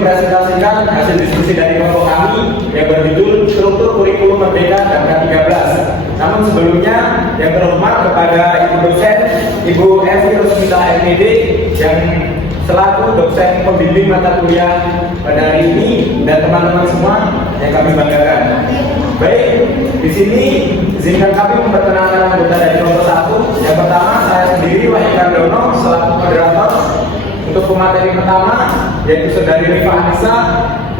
mempresentasikan hasil diskusi dari kelompok kami yang berjudul Struktur Kurikulum Merdeka dan K13. Namun sebelumnya, yang terhormat kepada Ibu dosen, Ibu Evi Rosmita MPD yang selaku dosen pembimbing mata kuliah pada hari ini dan teman-teman semua yang kami banggakan. Baik, di sini izinkan kami memperkenalkan anggota dari kelompok 1. Yang pertama, saya sendiri Wahyu Kardono selaku moderator. Untuk pemateri pertama yaitu Saudari Rifa Anissa,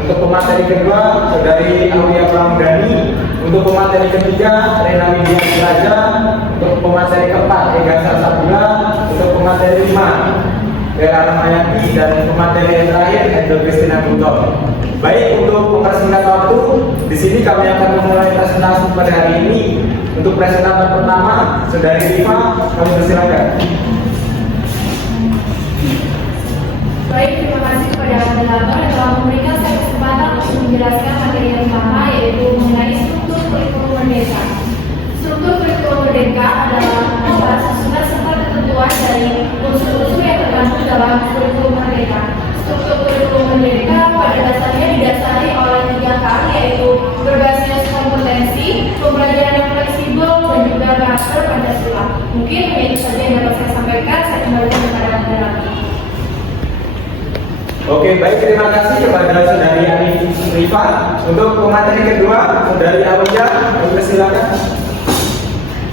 untuk pemateri kedua Saudari Aulia Pramudani, untuk pemateri ketiga Rena Widya Raja, untuk pemateri keempat Ega Sarsabila, untuk pemateri 5 Vera Ramayati, dan pemateri yang terakhir Angel Christina Guntur. Baik, untuk mempersingkat waktu, di sini kami akan memulai presentasi pada hari ini. Untuk presentator pertama Saudari Rifa, kami persilakan. Baik, terima kasih kepada moderator yang telah memberikan saya kesempatan untuk menjelaskan materi yang pertama, yaitu mengenai struktur kurikulum merdeka. Struktur kurikulum merdeka adalah susunan serta ketentuan dari unsur-unsur yang terkandung dalam kurikulum merdeka. Struktur kurikulum merdeka pada dasarnya didasari oleh 3 hal, yaitu berbasis kompetensi, pembelajaran yang fleksibel, dan juga karakter Pancasila. Mungkin itu saja yang dapat saya sampaikan. Saya kembalikan kepada moderator. Oke, baik, terima kasih kepada Saudari Ani Rifa. Untuk pemateri kedua, Saudari Aulia, silakan.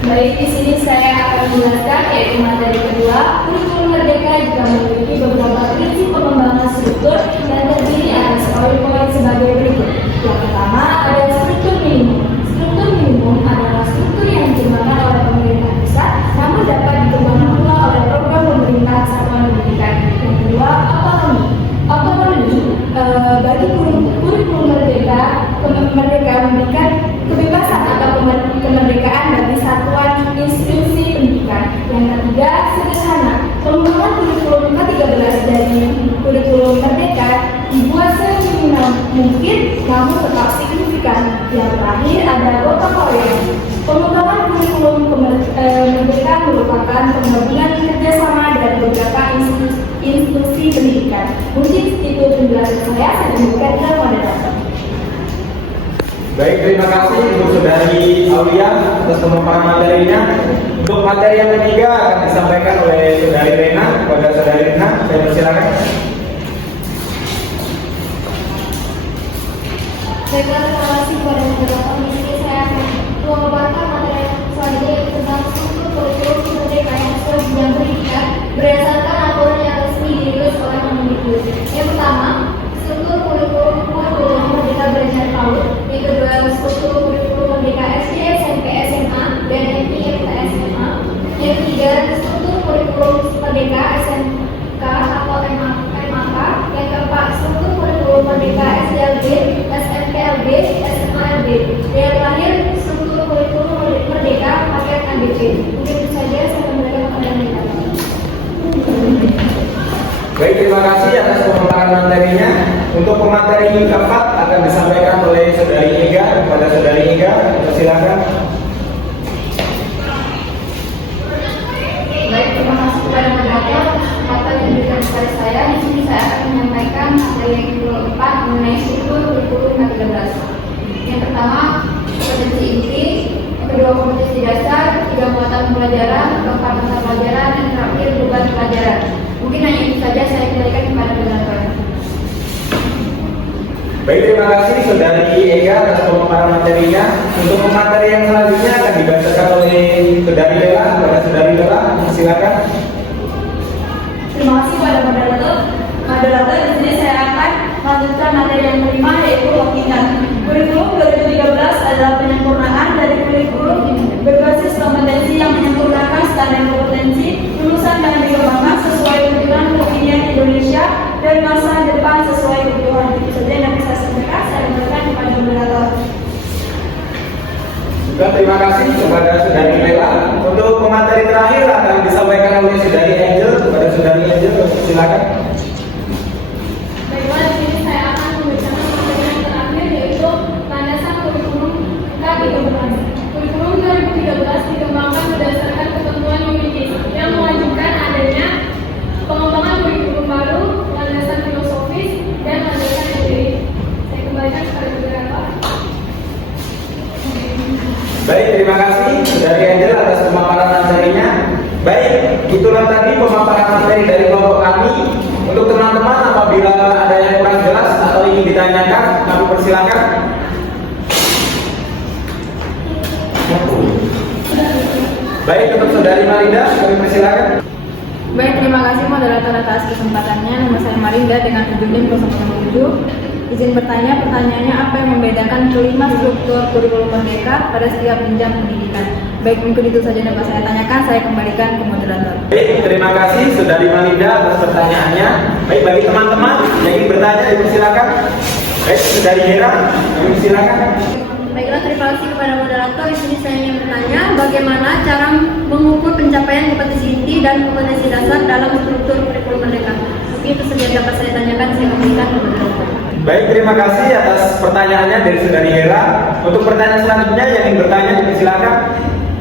Baik, di sini saya akan menjelaskan yaitu materi kedua. Kurikulum merdeka juga memiliki beberapa prinsip pengembangan struktur dan terdiri atas poin-poin sebagai berikut. Yang pertama ada struktur minimum. Struktur minimum adalah struktur yang dikembangkan oleh pemerintah pusat, namun dapat dikembangkan pula oleh program pemerintah satuan pendidikan. Yang kedua, otonomi. Otonomi bagi kurikulum merdeka memberikan kebebasan atau kemerdekaan bagi satuan institusi pendidikan. Yang ketiga, sederhana. Pengembangan kurikulum K13 dari kurikulum merdeka dibuat seminimal mungkin namun tetap signifikan. Yang terakhir ada gotong royong. Pengembangan kurikulum merdeka merupakan penggabungan kerjasama dari beberapa institusi pendidikan. Mungkin itu penjelasan saya berikan ke moderator. Baik, terima kasih untuk Saudari Aulia atas pemaparan materinya. Untuk materi yang ketiga akan disampaikan oleh Saudari Rena. Kepada Saudari Rena, saya persilakan. Baiklah, terima kasih kepada moderator. Di sini saya akan memaparkan materi selanjutnya yaitu tentang struktur kurikulum merdeka yang sesuai jenjang pendidikan berdasarkan aturan yang resmi dirilis oleh Kemendikbud. Yang pertama, struktur kurikulum merdeka belajar PAUD. Yang kedua, struktur kurikulum merdeka SD, SMP, SMA, dan MI/MT SMA. Yang ketiga, struktur kurikulum merdeka SMK atau MAK. Yang keempat, struktur kurikulum merdeka SDLB, SMPLB, SMALB. Yang terakhir, struktur kurikulum merdeka paket KBP. Mungkin itu saja, saya kembalikan kepada mereka. Baik, terima kasih atas pemaparan materinya. Untuk pemateri keempat akan disampaikan oleh Saudari Ega. Kepada Saudari Ega, silakan. Baik, terima kasih kepada moderator atas yang diberikan kepada saya. Di sini saya akan menyampaikan materi yang ke-4 mengenai struktur kurikulum K13. Yang pertama, kompetensi inti, yang kedua kompetensi dasar, ketiga muatan pembelajaran, keempat mata pelajaran, dan terakhir beban pelajaran. Mungkin hanya itu saja, saya kembalikan kepada moderator. Baik, terima kasih Saudari Ega atas pemaparan materinya. Untuk pemateri yang selanjutnya akan dibacakan oleh Saudari Lela. Kepada Saudari Lela, silakan. Terima kasih kepada moderator. Di sini saya akan melanjutkan materi yang kelima yaitu lokinan. Kurikulum 2013 adalah penyempurnaan dari kurikulum berbasis kompetensi yang menyempurnakan standar kompetensi lulusan dan dikembangkan sesuai kebutuhan kekinian Indonesia dan masa depan sesuai kebutuhan. Itu saja yang bisa saya sampaikan. Saya berikan kepada moderator. Terima kasih kepada Saudari Lela. Untuk pemateri terakhir akan disampaikan oleh Saudari Angel. Kepada Saudari Angel, silakan. Baiklah, di sini saya akan memberikan materi yang terakhir yaitu landasan kurikulum K13. Kurikulum 2013 dikembangkan berdasarkan ketentuan UID yang mewajibkan adanya pengembangan kurikulum baru, landasan filosofis, dan landasan Baik, terima kasih dari Angel atas pemaparan materinya. Baik, itulah tadi pemaparan materi dari kelompok kami. Untuk teman-teman apabila ada yang kurang jelas atau ingin ditanyakan, kami persilakan. Baik, untuk Saudari Marinda, kami persilakan. Baik, terima kasih moderator atas kesempatannya. Nama saya Marinda dengan ujung NIM 007. Izin bertanya, pertanyaannya apa yang membedakan kelima struktur kurikulum merdeka pada setiap jenjang pendidikan? Baik, mungkin itu saja yang dapat saya tanyakan. Saya kembalikan ke moderator. Baik, terima kasih Saudari Marinda atas pertanyaannya. Baik, bagi teman-teman yang ingin bertanya, dipersilakan. Baik, Saudari Hera, kami silakan. Baiklah, terima kasih kepada moderator. Di sini saya ingin bertanya, bagaimana cara mengukur pencapaian kompetensi inti dan kompetensi dasar dalam struktur kurikulum merdeka? Mungkin itu saja yang dapat saya tanyakan. Saya kembalikan ke moderator. Baik, terima kasih atas pertanyaannya dari Saudari Hera. Untuk pertanyaan selanjutnya yang ingin bertanya, dipersilakan.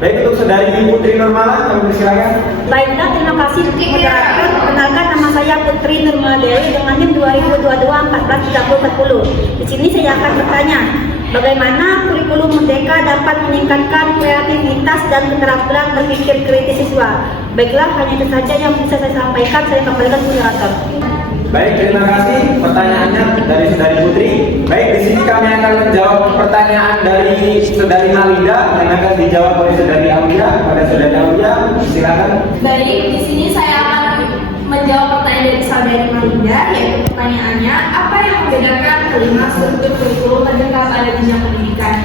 Baik, untuk Saudari Putri Nurmala, kami persilakan. Baiklah, terima kasih moderator. Perkenalkan, nama saya Putri Nurmala Dewi dengan NIM 2022-143040. Di sini saya akan bertanya, bagaimana kurikulum merdeka dapat meningkatkan kreativitas dan keterampilan berpikir kritis siswa? Baiklah, hanya itu saja yang bisa saya sampaikan. Saya kembalikan ke moderator. Baik, terima kasih pertanyaannya dari Saudari Putri. Baik, di sini kami akan menjawab pertanyaan dari Saudari Malinda yang akan dijawab oleh Saudari Aulia. Pada Saudari Aulia, silakan. Baik, di sini saya akan menjawab pertanyaan dari Saudari Malinda, yaitu pertanyaannya, apa yang membedakan kelima struktur kurikulum merdeka pada jenjang pendidikan?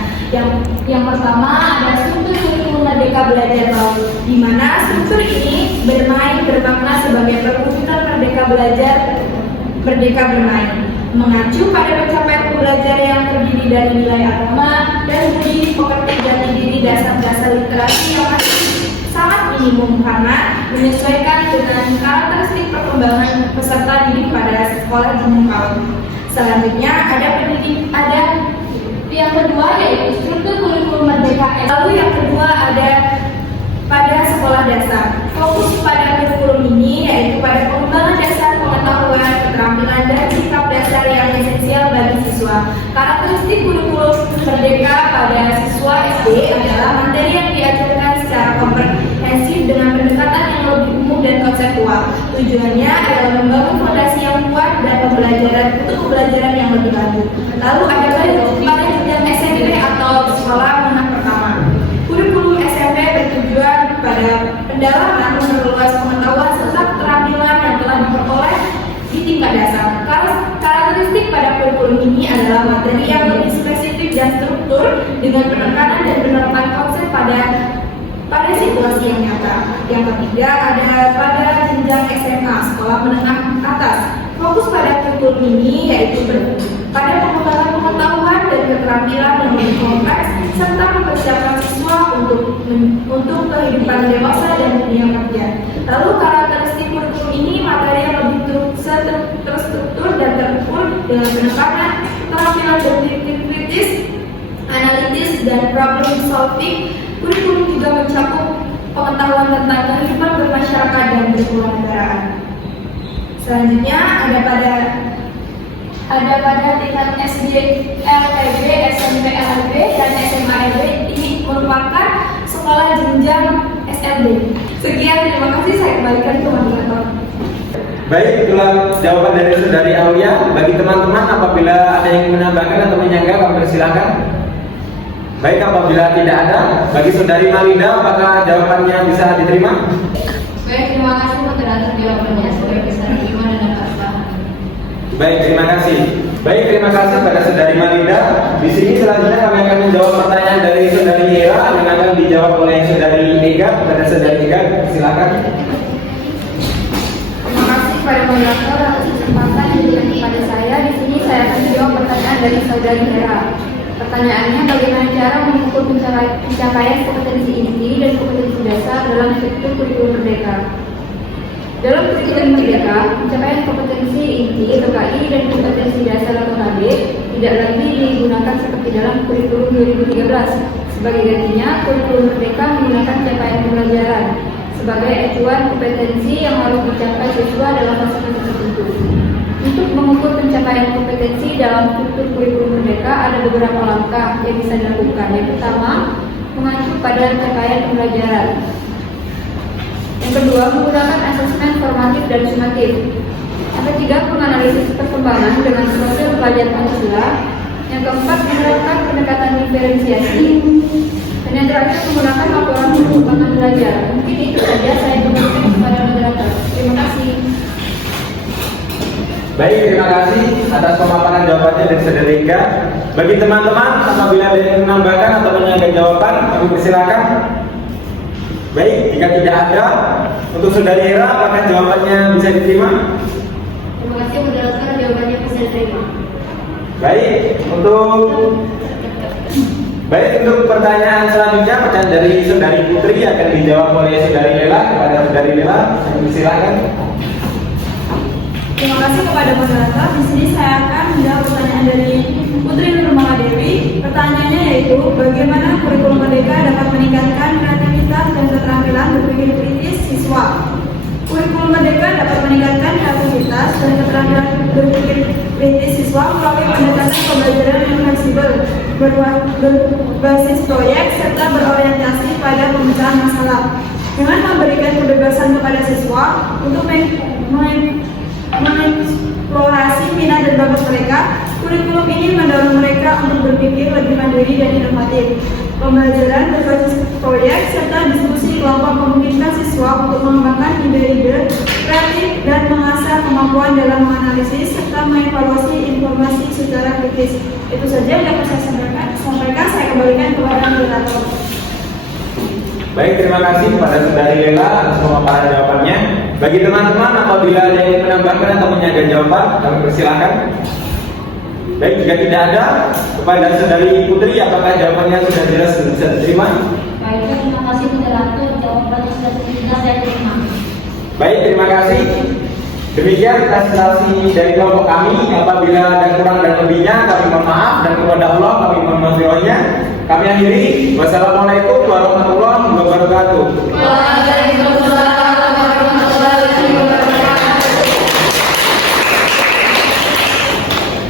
Yang pertama ada struktur kurikulum merdeka belajar laut, di mana struktur ini bermakna sebagai perwujudan merdeka belajar, merdeka bermain, mengacu pada pencapaian pembelajaran yang terdiri dari nilai agama dan budi pekerti jati diri dasar-dasar literasi yang masih sangat minimum karena menyesuaikan dengan karakteristik perkembangan peserta didik pada sekolah jenjang PAUD. Selanjutnya ada yang kedua yaitu struktur kurikulum merdeka. Lalu yang kedua ada pada sekolah dasar. Fokus pada kurikulum ini yaitu pada pengembangan dasar pengetahuan, keterampilan dan sikap dasar yang esensial bagi siswa. Karakteristik kurikulum merdeka pada siswa SD adalah materi yang diajarkan secara komprehensif dengan pendekatan yang lebih umum dan konseptual. Tujuannya adalah membangun fondasi yang kuat dan pembelajaran yang lebih lanjut. Lalu ada pada jenjang SMP atau sekolah menengah pertama. Kurikulum SMP bertujuan pada pendalaman memperluas pengetahuan serta keterampilan yang telah diperoleh di tingkat dasar. Karakteristik pada kurikulum ini adalah materi yang lebih spesifik dan struktur dengan penekanan dan penerapan konsep pada situasi yang nyata. Yang ketiga ada pada jenjang SMA, sekolah menengah atas. Fokus pada kurikulum ini yaitu pada pengembangan pengetahuan dan keterampilan yang lebih kompleks serta mempersiapkan siswa untuk kehidupan dewasa dan dunia kerja. Lalu karakteristik kurikulum ini materi yang lebih terstruktur dan terukur dengan penekanan keterampilan berpikir kritis, analitis, dan problem solving. Kurikulum juga mencakup pengetahuan tentang kehidupan bermasyarakat dan berkewarganegaraan. Selanjutnya ada pada tingkat SD LPB, SMP LPB, dan SMA LPB. Ini merupakan sekolah jenjang SLB. Sekian, terima kasih. Saya kembalikan ke moderator. Baik, itulah jawaban dari Saudari Aulia. Bagi teman-teman apabila ada yang menambahkan atau menyanggah, kami persilakan. Baik, apabila tidak ada, bagi Saudari Malinda, apakah jawabannya bisa diterima? Baik, terima kasih moderator jawabannya. Semoga bisa diterima dan dapat paham. Baik, terima kasih. Baik, terima kasih pada Saudari Malinda. Di sini selanjutnya kami akan menjawab pertanyaan dari Saudari Hera yang akan dijawab oleh Saudari Ega. Pada Saudari Ega, silakan. Terima kasih kepada moderator atas kesempatan yang diberikan kepada saya. Di sini saya akan menjawab pertanyaan dari Saudari Hera. Pertanyaannya, bagaimana cara mengukur pencapaian kompetensi inti dan kompetensi dasar dalam struktur kurikulum merdeka? Dalam kurikulum merdeka, pencapaian kompetensi inti atau KI dan kompetensi dasar atau KB tidak lagi digunakan seperti dalam kurikulum 2013. Sebagai gantinya, kurikulum merdeka menggunakan capaian pembelajaran sebagai acuan kompetensi yang harus dicapai siswa dalam fase-fase tertentu. Untuk mengukur pencapaian kompetensi dalam struktur kurikulum merdeka ada beberapa langkah yang bisa dilakukan. Yang pertama, mengacu pada capaian pembelajaran. Yang kedua, menggunakan asesmen formatif dan sumatif. Yang ketiga, menganalisis perkembangan dengan metode pelajaran Pancasila. Yang keempat, menerapkan pendekatan diferensiasi. Dan yang terakhir, menggunakan laporan perkembangan belajar. Mungkin itu saja saya berikan kepada moderator. Terima kasih. Baik, terima kasih atas pemaparan jawabannya dari saudara Ika. Bagi teman-teman, apabila ada yang menambahkan atau menanyakan jawaban, kami persilakan. Baik, jika tidak ada, untuk saudari Hera, apakah jawabannya bisa diterima? Terima kasih moderator, jawabannya bisa diterima. Baik, untuk pertanyaan selanjutnya, pertanyaan dari saudari Putri akan dijawab oleh saudari Lela. Kepada saudari Lela, kami persilakan. Terima kasih kepada moderator. Di sini saya akan menjawab pertanyaan dari Putri Nur Mahadewi. Pertanyaannya yaitu, bagaimana kurikulum merdeka dapat meningkatkan kreativitas dan keterampilan berpikir kritis siswa? Kurikulum merdeka dapat meningkatkan kreativitas dan keterampilan berpikir kritis siswa melalui pendekatan pembelajaran yang fleksibel, berbasis proyek, serta berorientasi pada pemecahan masalah. Dengan memberikan kebebasan kepada siswa untuk mengeksplorasi minat dan bakat mereka, kurikulum ini mendorong mereka untuk berpikir lebih mandiri dan inovatif. Pembelajaran berbasis proyek serta diskusi kelompok memungkinkan siswa untuk mengembangkan ide-ide kreatif dan mengasah kemampuan dalam menganalisis serta mengevaluasi informasi secara kritis. Itu saja yang dapat saya sampaikan. Saya kembalikan kepada moderator. Baik, terima kasih kepada saudari Lela atas pemaparan jawabannya. Bagi teman-teman, apabila ada yang menambahkan atau menyampaikan jawaban, kami persilakan. Baik, jika tidak ada, kepada saudari Putri, apakah jawabannya sudah jelas dan bisa diterima? Baik, terima kasih moderator, jawabannya sudah saya terima. Baik, terima kasih. Demikian presentasi dari kelompok kami. Apabila ada kurang dan lebihnya, kami mohon maaf, dan kepada Allah kami mohon maafnya. Kami akhiri. Wassalamualaikum warahmatullahi wabarakatuh. Waalaikumsalam.